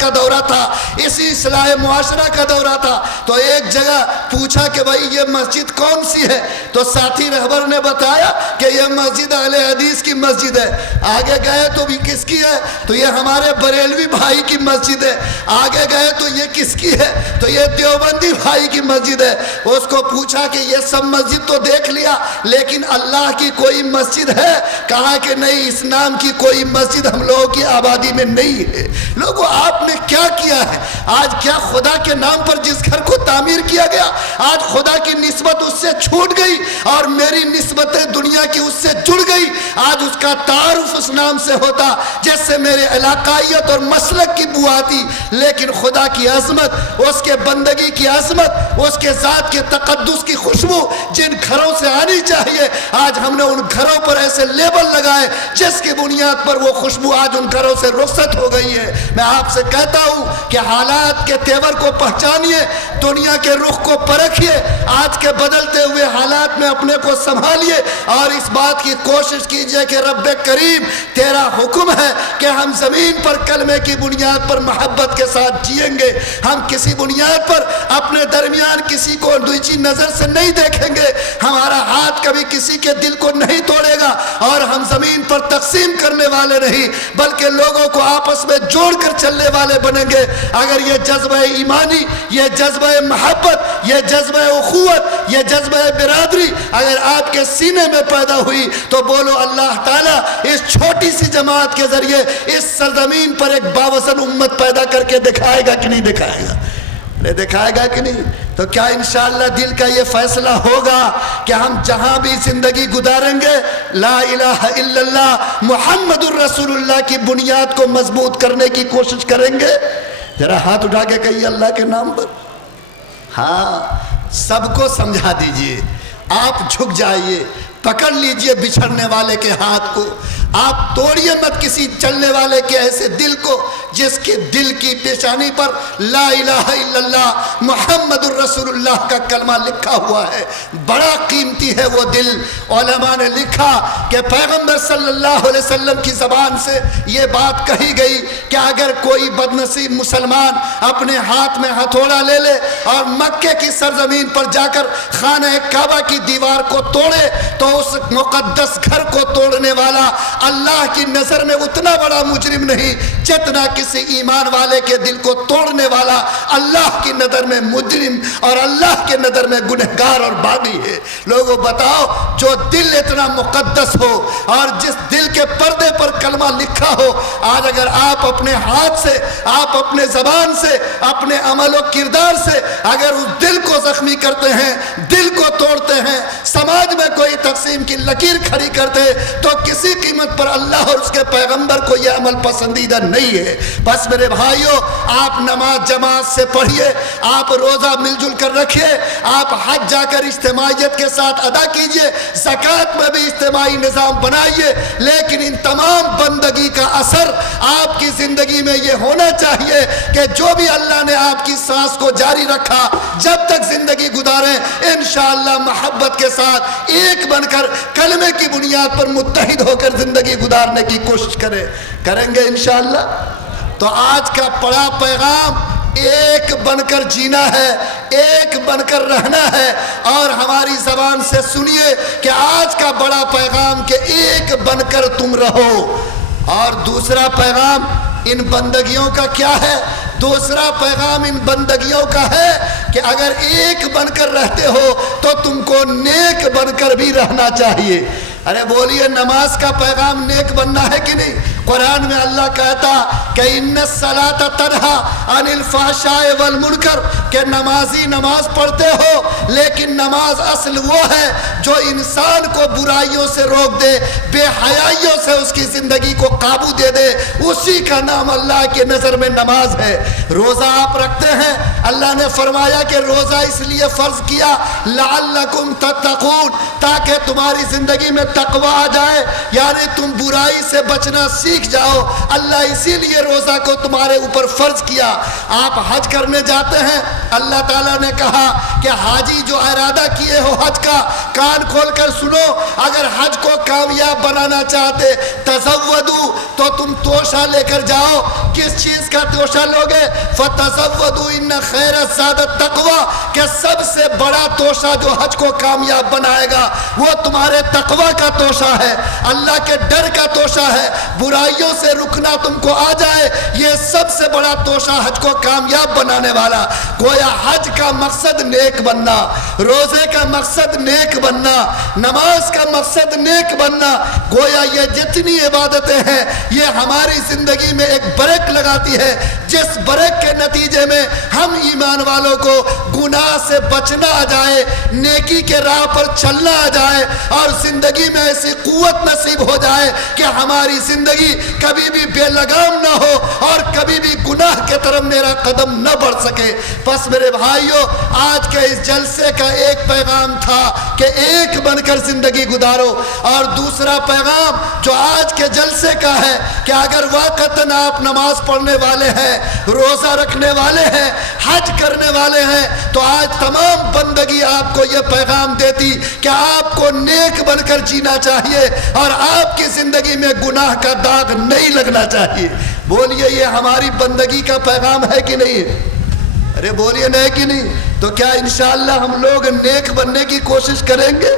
کا دورہ تھا، اسی اصلاح معاشرہ کا دورہ تھا، تو ایک جگہ پوچھا کہ بھائی یہ مسجد کون سی ہے؟ تو ساتھی رہبر نے بتایا کہ یہ مسجد اہل حدیث کی مسجد ہے۔ آگے گئے تو بھی کس کی ہے؟ تو یہ ہمارے بریلوی بھائی کی مسجد ہے۔ آگے گئے تو یہ کس کی ہے؟ تو یہ دیوبندی بھائی کی مسجد ہے۔ اس کو پوچھا کہ یہ سب مسجد تو دیکھ لیا، لیکن اللہ کی کوئی مسجد ہے؟ کہا کہ نہیں، اس نام کی کوئی مسجد ہم لوگوں کی آبادی میں نہیں ہے۔ لوگوں آپ نے کیا کیا ہے؟ آج کیا خدا کے نام پر جس گھر کو تعمیر کیا گیا، آج خدا کی نسبت اس سے چھوٹ گئی اور میری نسبت دنیا کی اس سے جڑ گئی۔ آج اس کا تعارف اس نام سے ہوتا جس سے میرے علاقائیت اور مسلک کی بو آتی، لیکن خدا کی عظمت، اس کے بندگی کی عظمت، اس کے ذات کے تقدس کی خوشبو جن گھروں سے آنی چاہیے، آج ہم نے ان گھروں پر ایسے لیبل لگائے جس کی بنیاد پر وہ خوشبو آج ان گھروں سے رخصت ہو گئی ہے۔ میں آپ سے کہتا ہوں کہ حالات کے تیور کو پہچانیے، دنیا کے رخ کو پرکھیے، آج کے بدلتے ہوئے حالات میں اپنے کو سنبھالیے اور اس بات کی کوشش کیجئے کہ رب کریم تیرا حکم ہے کہ ہم زمین پر کلمے کی بنیاد پر محبت کے ساتھ جئیں گے، ہم کسی بنیاد پر اپنے درمیان کسی کو دوسری نظر سے نہیں دیکھیں گے، ہمارا ہاتھ کبھی کسی کے دل کو نہیں توڑے گا، اور ہم زمین پر تقسیم کرنے والے نہیں بلکہ لوگوں کو آپس میں جوڑ کر چلنے والے بنیں گے۔ اگر یہ جذبہ ایمانی، یہ جذبہ محبت، یہ جذبہ اخوت، یہ جذبہ برادری اگر آپ کے سینے میں پیدا ہوئی تو بولو اللہ تعالیٰ اس چھوٹی سی جماعت کے ذریعے اس سرزمین پر ایک باوزن امت پیدا کر کے دکھائے گا کہ نہیں دکھائے گا؟ دکھائے گا کہ نہیں؟ تو کیا انشاءاللہ دل کا یہ فیصلہ ہوگا کہ ہم جہاں بھی زندگی گزاریں گے لا الہ الا اللہ محمد الرسول اللہ کی بنیاد کو مضبوط کرنے کی کوشش کریں گے؟ ذرا ہاتھ اٹھا کے کہیے اللہ کے نام پر۔ ہاں، سب کو سمجھا دیجئے، آپ جھک جائیے، پکڑ لیجئے بچھڑنے والے کے ہاتھ کو، آپ توڑیے مت کسی چلنے والے کے ایسے دل کو جس کے دل کی پیشانی پر لا الہ الا اللہ محمد الرسول اللہ کا کلمہ لکھا ہوا ہے۔ بڑا قیمتی ہے وہ دل۔ علماء نے لکھا کہ پیغمبر صلی اللہ علیہ وسلم کی زبان سے یہ بات کہی گئی کہ اگر کوئی بدنصیب مسلمان اپنے ہاتھ میں ہتھوڑا لے لے اور مکے کی سرزمین پر جا کر خانہ کعبہ کی دیوار کو توڑے تو اس مقدس گھر کو توڑنے والا اللہ کی نظر میں اتنا بڑا مجرم نہیں جتنا کسی ایمان والے کے دل کو توڑنے والا اللہ کی نظر میں مجرم اور اللہ کے نظر میں گنہگار اور باغی ہے۔ لوگوں بتاؤ، جو دل اتنا مقدس ہو اور جس دل کے پردے پر کلمہ لکھا ہو، آج اگر آپ اپنے ہاتھ سے، آپ اپنے زبان سے، اپنے عمل و کردار سے اگر اس دل کو زخمی کرتے ہیں، دل کو توڑتے ہیں، سماج میں کوئی تقسیم کی لکیر کھڑی کرتے تو کسی قیمت پر اللہ اور اس کے پیغمبر کو یہ عمل پسندیدہ نہیں ہے۔ بس میرے بھائیوں، آپ نماز جماعت سے پڑھیے، آپ روزہ مل جل کر رکھیے، آپ حج جا کر اجتماعیت کے ساتھ ادا کیجئے، زکوٰۃ میں بھی اجتماعی نظام بنائیے، لیکن ان تمام بندگی کا اثر آپ کی زندگی میں یہ ہونا چاہیے کہ جو بھی اللہ نے آپ کی سانس کو جاری رکھا جب تک زندگی گزاریں انشاءاللہ محبت کے ساتھ ایک بن کر کلمے کی بنیاد پر متحد ہو کر زندگی گزارنے کی کوشش کریں گے انشاءاللہ۔ تو آج کا بڑا پیغام ایک بن کر جینا ہے، ایک بن کر رہنا ہے، اور ہماری زبان سے سنیے کہ آج کا بڑا پیغام کہ ایک بن کر تم رہو۔ اور دوسرا پیغام ان بندگیوں کا کیا ہے؟ دوسرا پیغام ان بندگیوں کا ہے کہ اگر ایک بن کر رہتے ہو تو تم کو نیک بن کر بھی رہنا چاہیے۔ ارے بولیے، نماز کا پیغام نیک بننا ہے کہ نہیں؟ قرآن میں اللہ کہتا کہ ان الصلاۃ تنہی عن الفحشاء والمنکر، کہ نمازی نماز پڑھتے ہو لیکن نماز اصل وہ ہے جو انسان کو برائیوں سے روک دے، بے حیائیوں سے اس کی زندگی کو قابو دے دے، اسی کا نام اللہ کی نظر میں نماز ہے۔ روزہ آپ رکھتے ہیں، اللہ نے فرمایا کہ روزہ اس لیے فرض کیا لعلکم تتقون، تاکہ تمہاری زندگی میں تقوی آ جائے، یعنی تم برائی سے بچنا سیکھ جاؤ۔ اللہ اسی لیے روزہ کو تمہارے اوپر فرض کیا۔ آپ حج کرنے جاتے ہیں، اللہ تعالیٰ نے کہا کہ حاجی جو ارادہ کیے ہو حج کا، کان کھول کر سنو، اگر حج کو کامیاب بنانا چاہتے تزودو تو تم توشہ لے کر جاؤ۔ کس چیز کا توشہ لوگے؟ فتزودو ان خیر الزاد التقوی، کہ سب سے بڑا توشہ جو حج کو کامیاب بنائے گا وہ تمہارے تقوی کا توشہ ہے، اللہ کے ڈر کا توشہ ہے، برائیوں سے رکنا تم کو آ جائے، یہ سب سے بڑا توشہ حج کو کامیاب بنانے والا۔ گویا حج کا مقصد نیک بننا، روزے کا مقصد نیک بننا، نماز کا مقصد نیک بننا، گویا یہ جتنی عبادتیں ہیں یہ ہماری زندگی میں ایک بریک لگاتی ہے، جس بریک کے نتیجے میں ہم ایمان والوں کو گناہ سے بچنا آ جائے، نیکی کے راہ پر چلنا آ جائے، اور زندگی میں ایسی قوت نصیب ہو جائے کہ ہماری زندگی کبھی بھی بے لگام نہ ہو اور کبھی بھی گناہ کے طرف میرا قدم نہ بڑھ سکے۔ پس میرے بھائیوں، آج کے اس جلسے کا ایک پیغام تھا کہ ایک بن کر زندگی گزارو، اور دوسرا پیغام جو آج کے جلسے کا ہے کہ اگر واقعتاً آپ نماز پڑھنے والے ہیں، روزہ رکھنے والے ہیں، حج کرنے والے ہیں، تو آج تمام بندگی آپ کو یہ پیغام دیتی کہ آپ کو نیک بن کر جینا چاہیے اور آپ کی زندگی میں گناہ کا داغ نہیں لگنا چاہیے۔ بولیے یہ ہماری بندگی کا پیغام ہے کہ نہیں؟ ارے بولیے نہیں کہ نہیں؟ تو کیا انشاءاللہ ہم لوگ نیک بننے کی کوشش کریں گے؟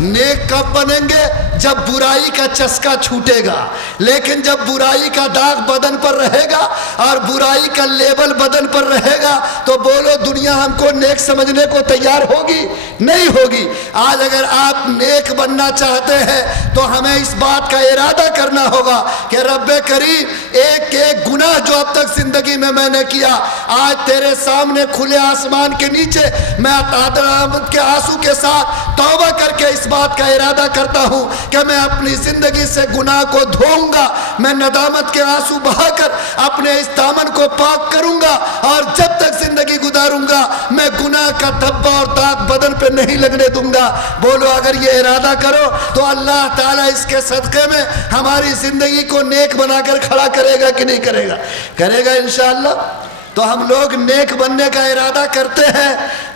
نیک کب بنیں گے؟ جب برائی کا چسکا چھوٹے گا، لیکن جب برائی کا داغ بدن پر رہے گا اور برائی کا لیبل بدن پر رہے گا تو بولو دنیا ہم کو نیک سمجھنے کو تیار ہوگی؟ نہیں ہوگی۔ آج اگر آپ نیک بننا چاہتے ہیں تو ہمیں اس بات کا ارادہ کرنا ہوگا کہ رب کریم ایک ایک گناہ جو اب تک زندگی میں نے کیا، آج تیرے سامنے کھلے آسمان کے نیچے میں آمد کے آنسو کے ساتھ توبہ کر کے اس بات کا ارادہ کرتا ہوں کہ میں اپنی زندگی سے گناہ کو دھوؤں گا، میں ندامت کے آنسو بہا کر اپنے اس دامن کو پاک کروں گا، اور جب تک زندگی گزاروں گا میں گناہ کا دھبا اور داغ بدن پہ نہیں لگنے دوں گا۔ بولو اگر یہ ارادہ کرو تو اللہ تعالیٰ اس کے صدقے میں ہماری زندگی کو نیک بنا کر کھڑا کرے گا کہ نہیں کرے گا؟ کرے گا انشاءاللہ۔ تو ہم لوگ نیک بننے کا ارادہ کرتے ہیں،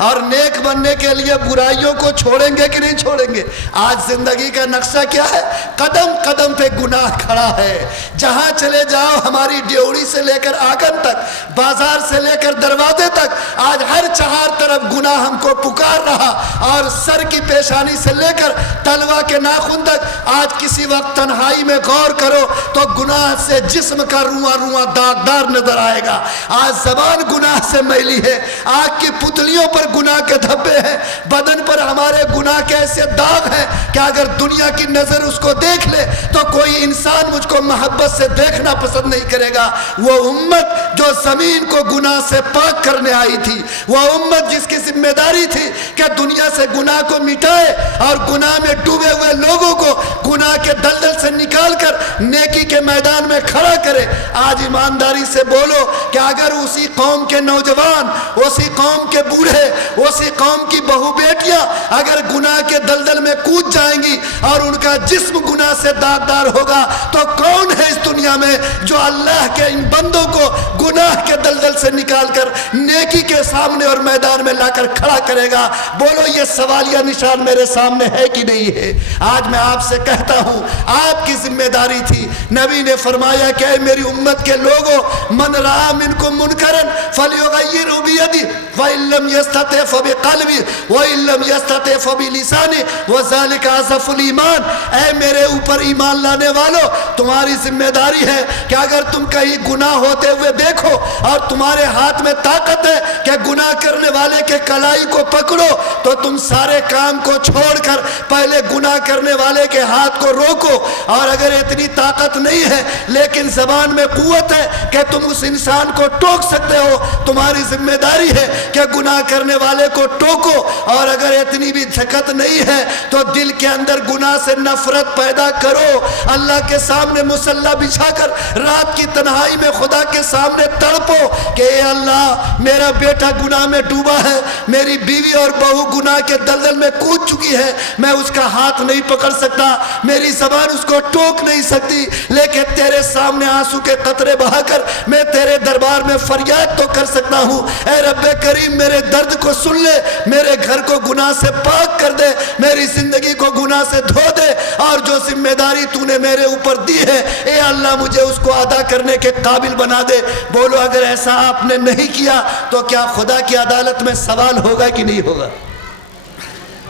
اور نیک بننے کے لیے برائیوں کو چھوڑیں گے کہ نہیں چھوڑیں گے؟ آج زندگی کا نقشہ کیا ہے؟ قدم قدم پہ گناہ کھڑا ہے، جہاں چلے جاؤ ہماری ڈیوڑی سے لے کر آنگن تک، بازار سے لے کر دروازے تک، آج ہر چہار طرف گناہ ہم کو پکار رہا، اور سر کی پیشانی سے لے کر تلوا کے ناخن تک۔ آج کسی وقت تنہائی میں غور کرو تو گناہ سے جسم کا رواں رواں داغدار نظر آئے گا۔ آج زبان گناہ سے میلی ہے، آنکھ کی پتلیوں پر گناہ کے دھبے ہیں، بدن پر ہمارے گناہ کے ایسے داغ ہیں کہ اگر دنیا کی نظر اس کو دیکھ لے تو کوئی انسان مجھ کو محبت سے دیکھنا پسند نہیں کرے گا۔ وہ امت جو زمین کو گناہ سے پاک کرنے آئی تھی، وہ امت جس کی ذمہ داری تھی کہ دنیا سے گناہ کو مٹائے اور گناہ میں ڈوبے ہوئے لوگوں کو گناہ کے دلدل سے نکال کر نیکی کے میدان میں کھڑا کرے، آج ایمانداری سے بولو کہ اگر اسی قوم کے نوجوان، اسی قوم کے بوڑھے، اسی قوم کی بہو بیٹیاں اگر گناہ کے دلدل میں کود جائیں گی اور ان کا جسم گناہ سے داغدار ہوگا تو کون ہے اس دنیا میں جو اللہ کے ان بندوں کو گناہ کے دلدل سے نکال کر نیکی کے سامنے اور میدان میں لا کر کھڑا کرے گا؟ بولو یہ سوالیہ نشان میرے سامنے ہے کہ نہیں ہے؟ آج میں آپ سے کہتا ہوں آپ کی ذمہ داری تھی۔ نبی نے فرمایا کہ اے میری امت کے لوگوں، من رأى منکم منکرا فلیغیرہ بیدہ وإن لم یستطع فبقلبہ وإن لم یستطع فبلسانہ وذلک اضعف الایمان۔ اے میرے اوپر ایمان لانے والو، تمہاری ذمہ داری ہے کہ اگر تم کہیں گناہ ہوتے ہوئے دیکھو اور تمہارے ہاتھ میں طاقت ہے کہ گناہ کرنے والے کے کلائی کو پکڑو تو تم سارے کام کو چھوڑ کر پہلے گناہ کرنے والے کے ہاتھ کو روکو، اور اگر اتنی طاقت نہیں ہے لیکن زبان میں قوت ہے کہ تم اس انسان کو ٹوک سکتے ہو، تمہاری ذمہ داری ہے کہ گناہ کرنے والے کو ٹوکو، اور اگر اتنی بھی طاقت نہیں ہے تو دل کے اندر گناہ سے نفرت پیدا کرو، اللہ کے سامنے مصلی بچھا کر رات کی تنہائی میں خدا کے سامنے تڑپو کہ اے اللہ میرا بیٹا گناہ میں ڈوبا ہے, میری بیوی اور بہو گناہ کے دلدل میں کود چکی ہے, میں اس کا ہاتھ نہیں پکڑ سکتا, میری زبان اس کو ٹوک نہیں سکتی, لیکن تیرے سامنے آنسو کے قطرے بہا کر میں تیرے دربار میں فریاد تو کر سکتا ہوں. اے رب کریم میرے درد کو سن لے, میرے گھر کو گناہ سے پاک کر دے, میری زندگی کو گناہ سے دھو دے, اور جو ذمہ داری تو نے میرے اوپر دی ہے اے اللہ مجھے اس کو ادا کرنے کے قابل بنا دے. بولو اگر ایسا آپ نے نہیں کیا تو کیا خدا کی عدالت میں سوال ہوگا کہ نہیں ہوگا؟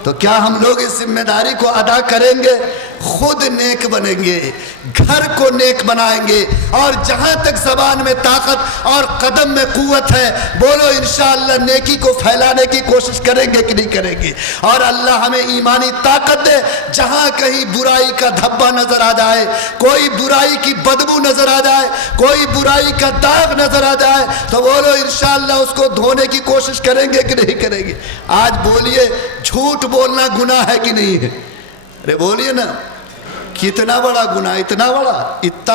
تو کیا ہم لوگ اس ذمہ داری کو ادا کریں گے؟ خود نیک بنیں گے, گھر کو نیک بنائیں گے, اور جہاں تک زبان میں طاقت اور قدم میں قوت ہے بولو انشاءاللہ نیکی کو پھیلانے کی کوشش کریں گے کہ نہیں کریں گے؟ اور اللہ ہمیں ایمانی طاقت دے, جہاں کہیں برائی کا دھبا نظر آ جائے, کوئی برائی کی بدبو نظر آ جائے, کوئی برائی کا داغ نظر آ جائے تو بولو انشاءاللہ اس کو دھونے کی کوشش کریں گے کہ نہیں کریں گے؟ آج بولیے جھوٹ بولنا گناہ ہے کہ نہیں ہے؟ ارے بولیے نا, کتنا بڑا گناہ, اتنا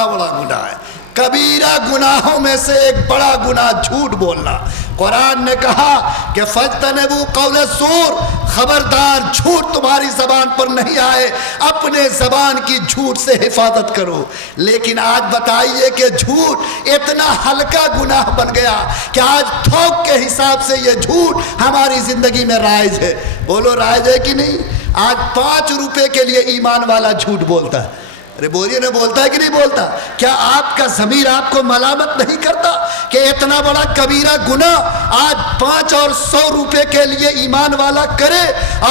بڑا گناہ ہے. کبیرہ گناہوں میں سے ایک بڑا گناہ جھوٹ بولنا. قرآن نے کہا کہ فَاجْتَنِبُوا قَوْلَ الزُّورِ, خبردار جھوٹ تمہاری زبان پر نہیں آئے, اپنے زبان کی جھوٹ سے حفاظت کرو. لیکن آج بتائیے کہ جھوٹ اتنا ہلکا گناہ بن گیا کہ آج تھوک کے حساب سے یہ جھوٹ ہماری زندگی میں رائج ہے. بولو رائج ہے کہ نہیں؟ آج 5 روپے کے لیے ایمان والا جھوٹ بولتا ہے. ارے بولیے نا, بولتا ہے کہ نہیں بولتا؟ کیا آپ کا ضمیر آپ کو ملامت نہیں کرتا کہ اتنا بڑا کبیرہ گناہ آج 5 اور 100 روپے کے لیے ایمان والا کرے,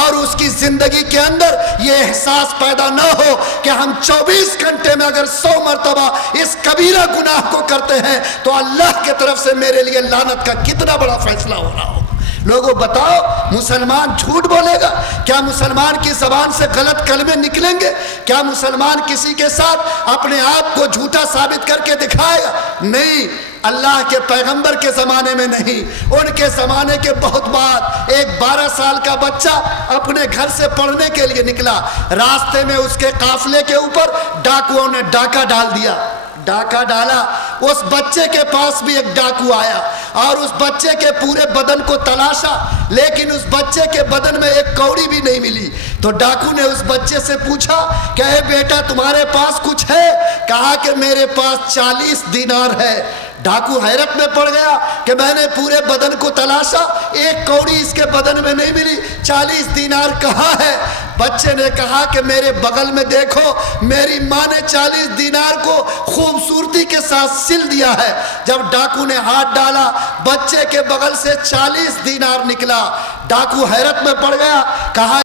اور اس کی زندگی کے اندر یہ احساس پیدا نہ ہو کہ ہم 24 گھنٹے میں اگر 100 مرتبہ اس کبیرہ گناہ کو کرتے ہیں تو اللہ کی طرف سے میرے لیے لعنت کا کتنا بڑا فیصلہ ہونا ہو. لوگوں بتاؤ, مسلمان جھوٹ بولے گا؟ کیا مسلمان کی زبان سے غلط کلمے نکلیں گے؟ کیا مسلمان کسی کے ساتھ اپنے آپ کو جھوٹا ثابت کر کے دکھائے گا؟ نہیں. اللہ کے پیغمبر کے زمانے میں نہیں, ان کے زمانے کے بہت بعد ایک 12 سال کا بچہ اپنے گھر سے پڑھنے کے لیے نکلا, راستے میں اس کے قافلے کے اوپر ڈاکوؤں نے ڈاکہ ڈال دیا. ڈاکہ ڈالا, اس بچے کے پاس بھی ایک ڈاکو آیا اور اس بچے کے پورے بدن کو تلاشا, لیکن اس بچے کے بدن میں ایک کوڑی بھی نہیں ملی. تو ڈاکو نے اس بچے سے پوچھا کہ اے بیٹا تمہارے پاس کچھ ہے؟ کہا کہ میرے پاس 40 دینار ہے. ڈاکو حیرت میں پڑ گیا کہ میں نے پورے بدن کو تلاشا, ایک کوڑی اس کے بدن میں نہیں ملی, 40 دینار کہاں ہے؟ بچے نے کہا کہ میرے بغل میں دیکھو, میری ماں نے 40 دینار کو خوبصورتی کے ساتھ سل دیا ہے. جب ڈاکو نے ہاتھ ڈالا بچے کے بغل سے 40 دینار نکلا. ڈاکو حیرت میں پڑ گیا, کہا